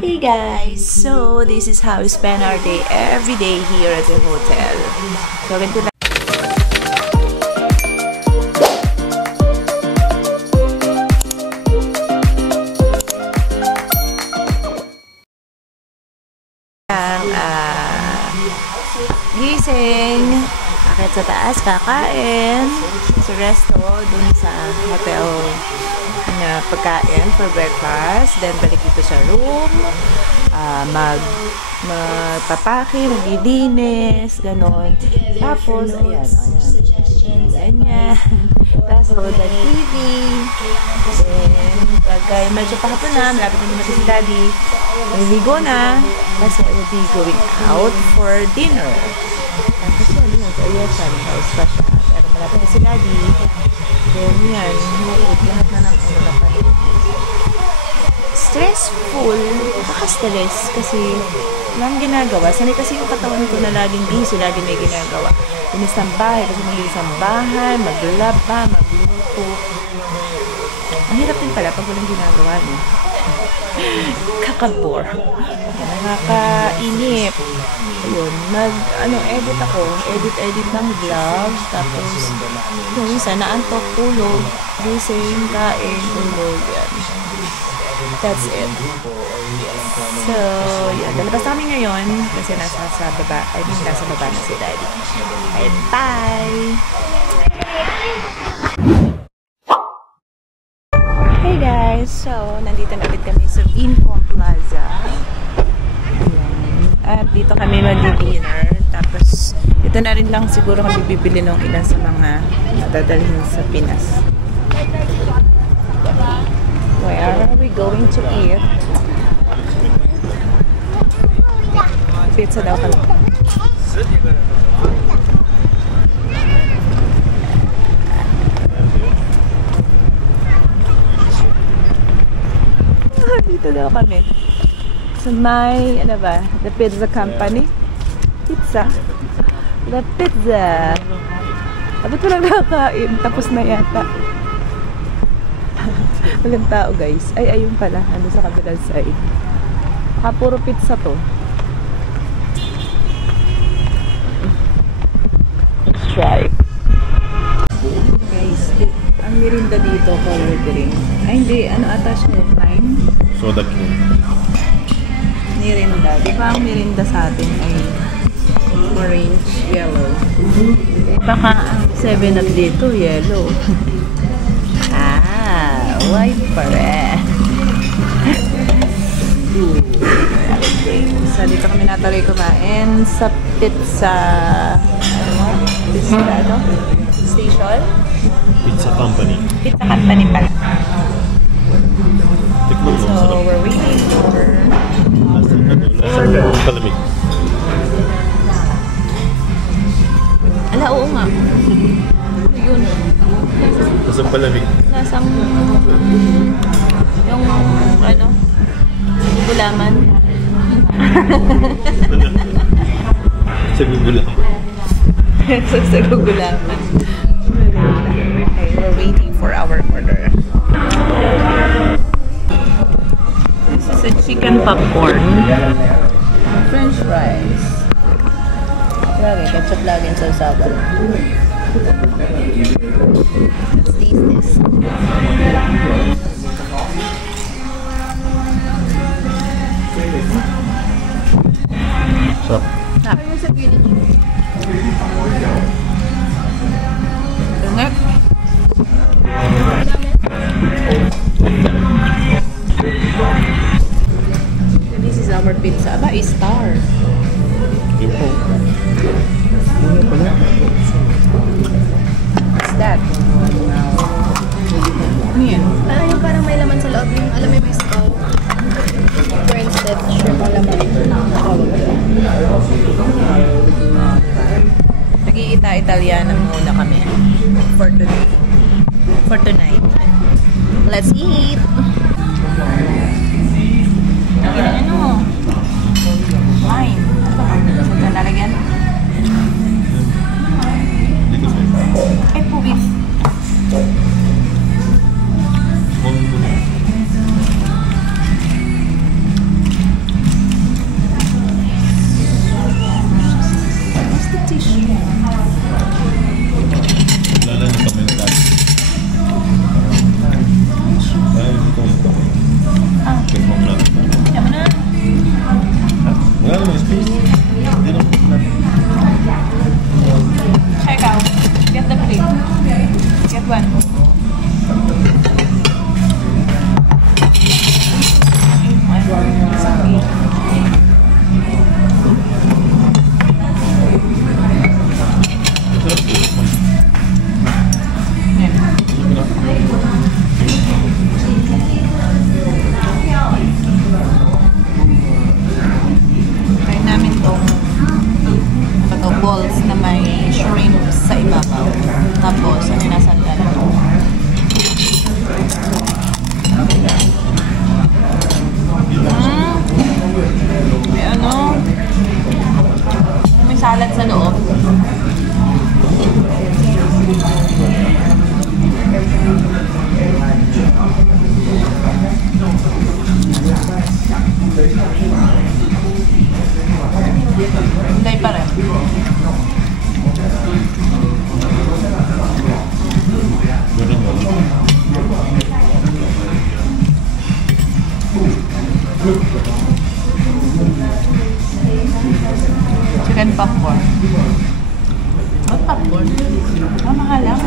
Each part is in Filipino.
Hey guys, so this is how we spend our day every day here at the hotel. So ganito lang. Gising, akit sa taas, kakain sa resto, dun sa hotel na pagkain for breakfast, then balik dito sa room, magpapake, maglilinis, ganon. Tapos, ayan, ganyan. Tapos, load ang TV. Then, pagka medyo pahapon na, malapit na naman si Daddy, naliligo na, kasi I will be going out for dinner. Tapos yun, so ayan siya, house pa siya. Pero malapit na si Daddy. Then, yan, lahat na ng na pala. Stressful, nakaka-stress kasi walang ginagawa. Sanay kasi yung katawan ko na laging busy, laging may ginagawa. Linis ng bahay, kasi maglinis ng bahay, maglaba, magluto. Ang hirap din pala pag walang ginagawa, no? Kakabor. Nakakainip. Ayun, edit ako. Edit ng vlogs. Tapos, yung isa, naantok, tulog, gising, kain, tulog, yan. That's it. So, yan. Lalabas namin ngayon kasi nasa baba na si Daddy. And bye! Hey guys! So, nandito na ulit kami sa Vincom Plaza. Ayan. At dito kami mag-dinner. Tapos, ito na rin lang siguro kami bibili ng ilan sa mga dadalhin sa Pinas. Where are we going to eat? Pizza daw kami. Dito daw kami. So may, the pizza company. Pizza. The pizza. Abot mo lang nakakain. Tapos na yata. Walang tao guys. Ay, ayun pala. Ano sa kabilang side. Baka puro pizza to. Let's try. Guys, ang mirinda dito, cold drink. Ay, hindi. Ano ata siya? Lime? Soda king. Mirinda. Di ba ang mirinda sa atin ay orange, yellow? Baka ang 7-Up dito, yellow. White pa rin. So, dito kami natuloy kumain sa pizza station? Pizza company. Pizza company pala. So, we're waiting for order. Palamig. Ala, oo nga. Yun. Nasang palamig? Nasang yung gulaman. Sa gugulaman. Sa gugulaman. Okay, we're waiting for our order. This is a chicken popcorn. French fries. Lagi, ketchup lagi sa usapan. Let's taste this. Sarap. Bangat. This is our pizza. Aba, star. What's that? Ano yan? Parang may laman sa loob. Yung alam mo may sabaw. Or instead, shrimp ang laman. Nag-iita-Italiana muna kami for today. For tonight. Let's eat! Ano? Wine. Saan ka nalagyan? Ay, pubis. Hindi pa rin. Chicken popcorn. What popcorn? Mahal lang.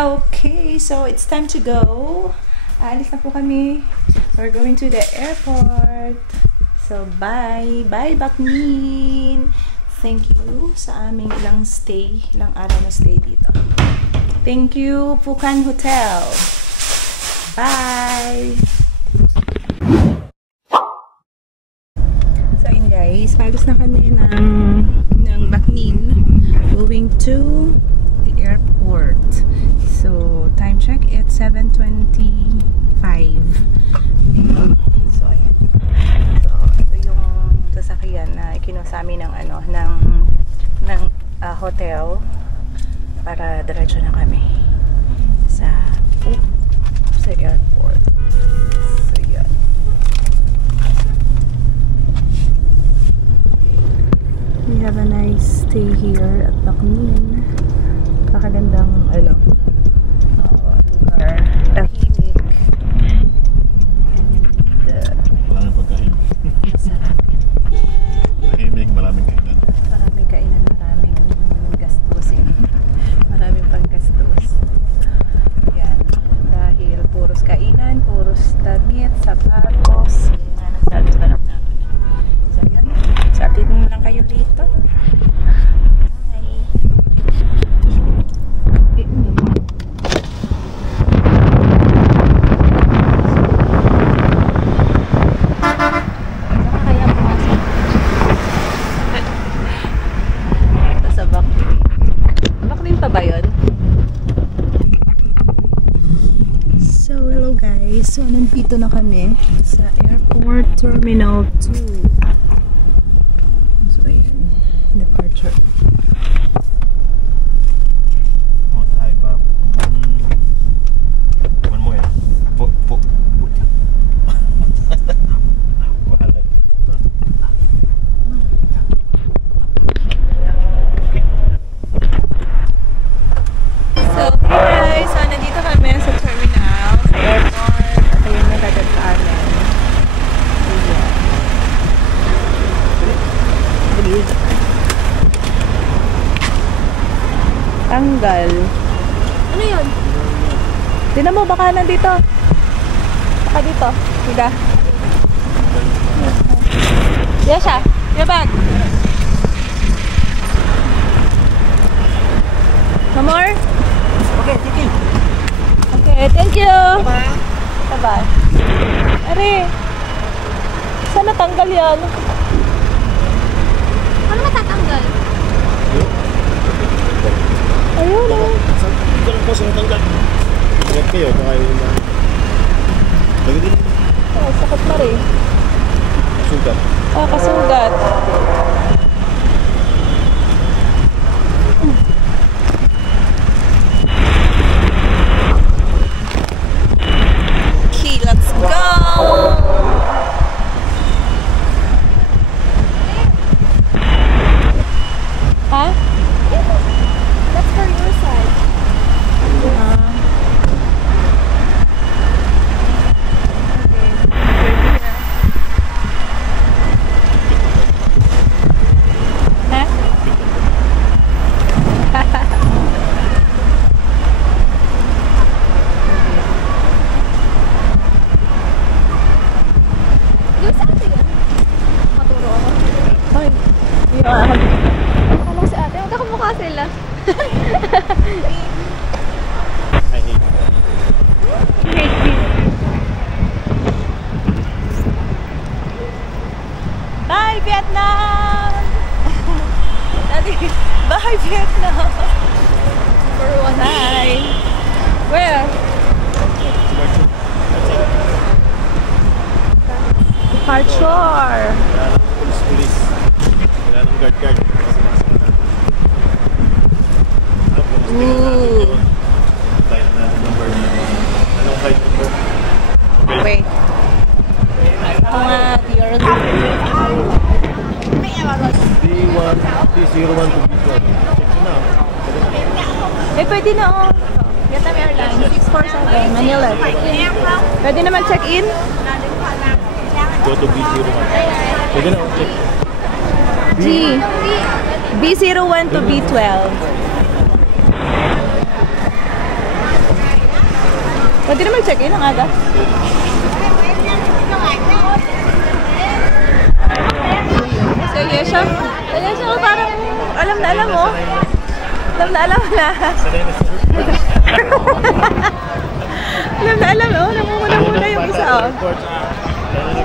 Okay, so it's time to go. Aalis na po kami. We're going to the airport. So, bye. Bye, Baknin. Thank you sa aming ilang araw na stay dito. Thank you, Phukan Hotel. Bye! So, yun guys. Palis na kami ng Baknin. Going to the airport. So, time check, it's 7:25. So, ayan. So, ito yung sasakyan na kinuha sa amin ng hotel para diretso na kami sa airport. So, yan. We have a nice stay here at Baknin. Pakagandang lugar. Tahimik. And maraming pagkain. masarap. Tahimik, maraming kainan. Maraming kainan, maraming gastusin. Maraming panggastos. Yan. Dahil puros kainan, puros damit, sapatos. Yan nga nasabi pa lang namin. So yun. So update mo lang kayo dito. So, nandito na kami sa Airport Terminal 2. So, ayan. Departure. Thai ba? One more. So, hey guys! So, nandito kami sa terminal, sa airport. At ayun na kagad sa amin. Ayan. Tanggal. Ano yun? Tingnan mo, baka nandito. Baka dito. Higa. Yasha, your bag. No more? Okay, thank you. Okay, thank you. Bye-bye. Bye-bye. Are, Saan natanggal yan? Ano matatanggal? Ayun o. Ito lang po sa natanggal. Ingat kayo, baka yung na. Lagi din. Oh, sakit na rin. Sugat. Oh, kasugat. Okay, let's go! Ha? That's for your side. Ha? Yung sa ate yun. Maturo ako. Ay, yeah. Akala ko si ate. Huwag ako mukha sila. I hate Bye, Vietnam! Daddy, bye, Vietnam! For one. Bye! Where? Departure! Wala nang police. Wala nang guard. Ooh. Flight na number. Anong flight number? Wait. Ako nga, your D1, D01 to B12. Check nyo na. Eh, pwede na oh. Vietnam Airlines, 647, Manila. Pwede naman check-in? Go to B01. Pwede na, check. B01 to B12. Pwede naman check-in ang aga. Kaya siya, parang alam na alam mo. Alam na alam na. Alam na alam mo. Namumuna yung isa oh.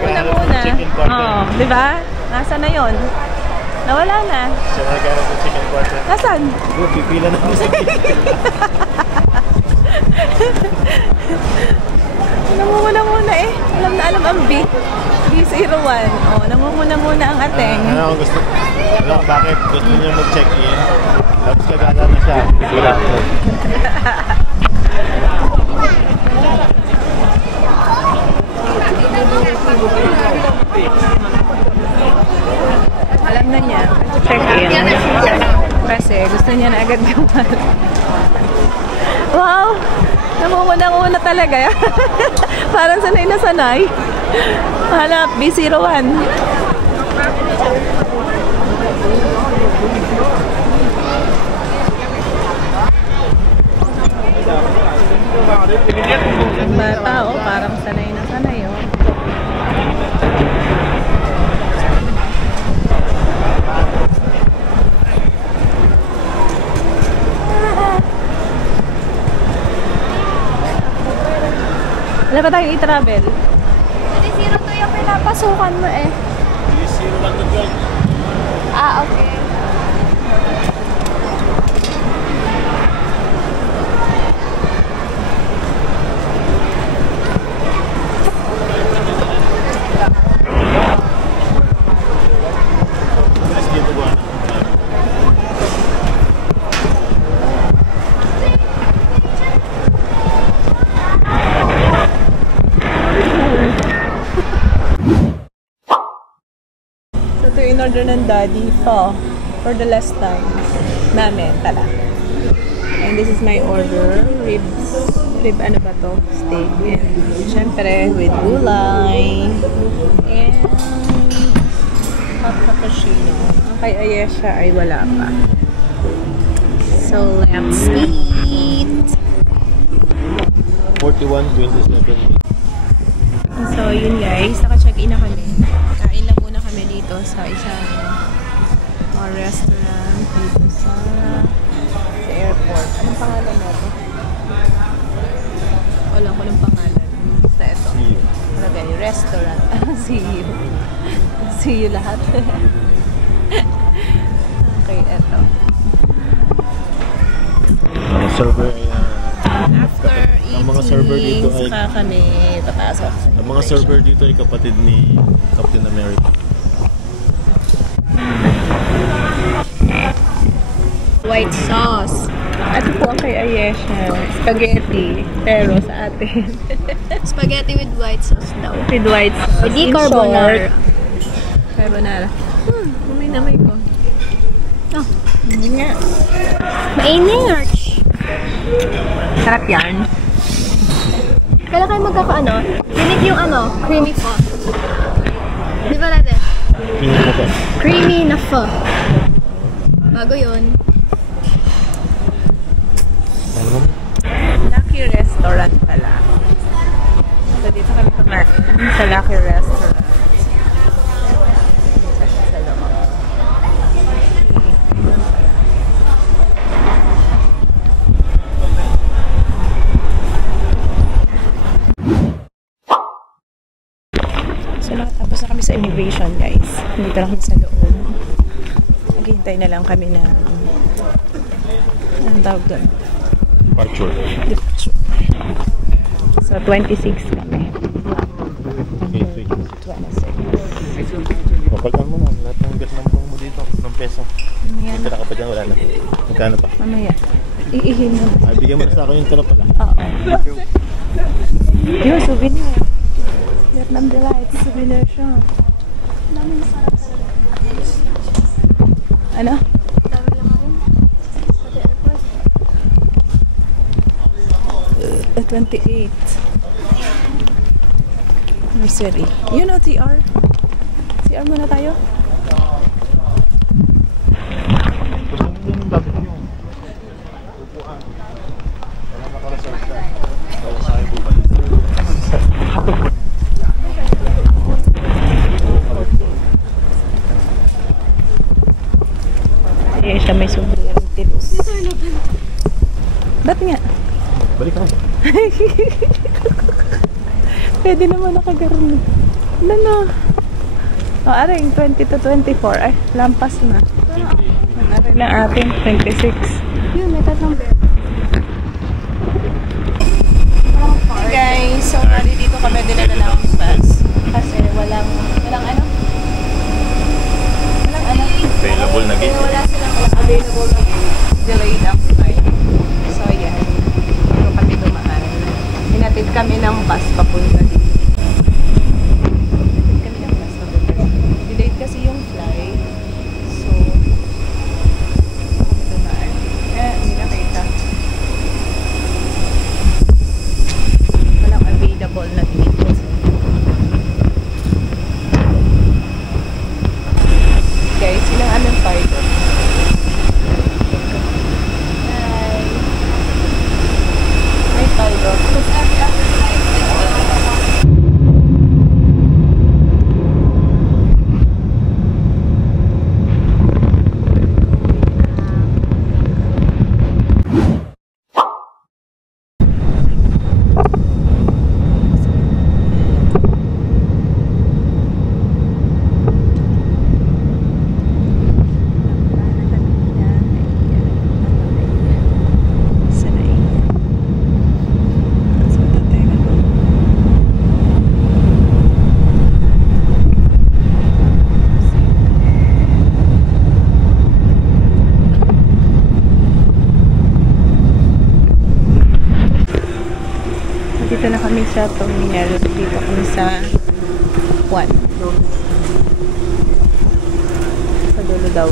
Namumuna. Oh, di ba? Nasaan na yon? Nawala na. Siya nagkaroon ng chicken quarter. Nasaan? Pipila na mo sa Namumuna muna eh. Alam na alam ang B01. Oh, namumuna muna ang ateng. Ano gusto? Alam bakit gusto niya mag-check-in? Tapos kagala na siya. Pipila ko. Alam na niya. Check-in. Kasi gusto niya na agad gawal. Wow! Namumuna-muna talaga. Parang sanay na sanay. Hanap, B01. Bata, oh, parang sanay na sanay, oh. Wala ba tayong i-travel? Hindi, 02 yung pinapasukan mo eh. D01 to 12. Ah, okay. Bilis dito ba? So, ito yung in-order ng daddy for the last time. Namin, tala. And this is my order. Rib ano ba to? Steak. And syempre, with gulay. And hot cappuccino. Ang kay Ayesha ay wala pa. So, let's eat! 41-27. So, yun guys. Naka-check-in na kami. Kain lang muna kami dito sa isang restaurant dito sa airport. Anong pangalan na ito? Wala ko ng pangalan. Basta ito. See you. Lagay, restaurant. See you. See you lahat. Okay, eto. Mga server ay After ang mga server dito eating, ay saka kami papasok. ang mga server dito ay kapatid ni Captain America. White sauce. Ito po ang kay Ayesha. Spaghetti. Pero sa atin. Spaghetti with white sauce daw. With white sauce. Hindi In carbonara. short, carbonara. Umay na may ko. Oh, Hindi nga. mainit. Sarap yan. Kailan kayo magkakaano? Pinik yung creamy pho. Di ba natin? Tingnan mo pa. Creamy na pho. Bago yun. Ano mo? Lucky Restaurant pala. So, dito kami kumain sa Lucky Restaurant. Sa loob. So, nakatapos na kami sa immigration, guys. Dito na kami sa loob. Naghihintay na lang kami na anong tawag doon? Departure. Departure. So, 26 kami. Okay, wait. 26. Papalitan mo na lahat ng gas ng mo dito. Ng peso. Mamaya na. Tira ka pa dyan, wala na. Magkano pa? Mamaya. Iihin mo. Ay, bigyan mo na sa akin yung tira pala. Oo. Yung souvenir. Vietnam Delight. Souvenir siya. Ano? Dami lang ako. Pati airport. 28. Nursery. You know TR? TR muna tayo? Gusto mo yung dapat yung upuan. Wala nakareserve ka. Wala sa akin bumalik. Eh, siya may sombrero tilos. Ba't nga? Balik ako. Pwede naman nakagarni. Ano na? O, aring 20 to 24. Ay, lampas na. Aring na ating 26. Yun, may tatlong bear. Hey guys, so bali dito kami dinala ng bus. Kasi walang ano? Walang ano? Available na gate. Wala silang available na Delayed ang flight. So, yan. Dito kami dumaan. Hinatid kami ng bus papunta dito. Hinatid kami ng bus papunta dito. Delayed kasi yung flight. So, dumaan. Hindi nakita. Walang available na dito. Guys, yun ang aming pilot. May pilot. Dito na kami sa terminal. Dito kami sa 1. Sa dulo daw.